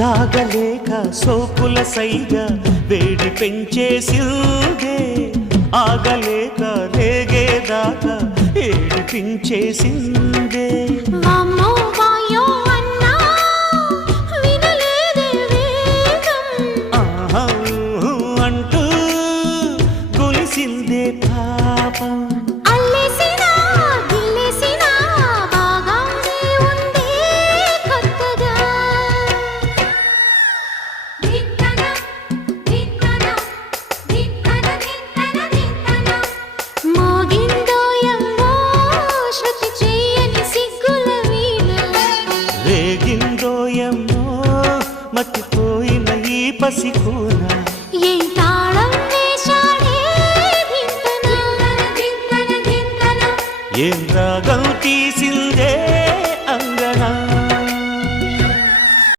దాగలేక సోకుల సైగా వేడి పెంచేసిందే ఆగలేక రేగేదాకా ఏడిపించేసిందే వామ్మో వాయో అన్నా వినలేదే వేగం ఆహా అంటూ గొలిసిందే పాపం అల్లేసినా గిల్లేసినా బాగానే ఉందే కొత్తగా దిత్తన దిత్తన దిత్తన దిత్తన దిత్తన మోగిందోయమ్మో శృతి చెయ్యని సిగ్గుల వీణ రేగిందోయమ్మో మతిపోయిన ఈ పసికూన ఏం తాళం వేశాడే దిత్తన దిత్తన దిత్తన ఏం రాగం తీసి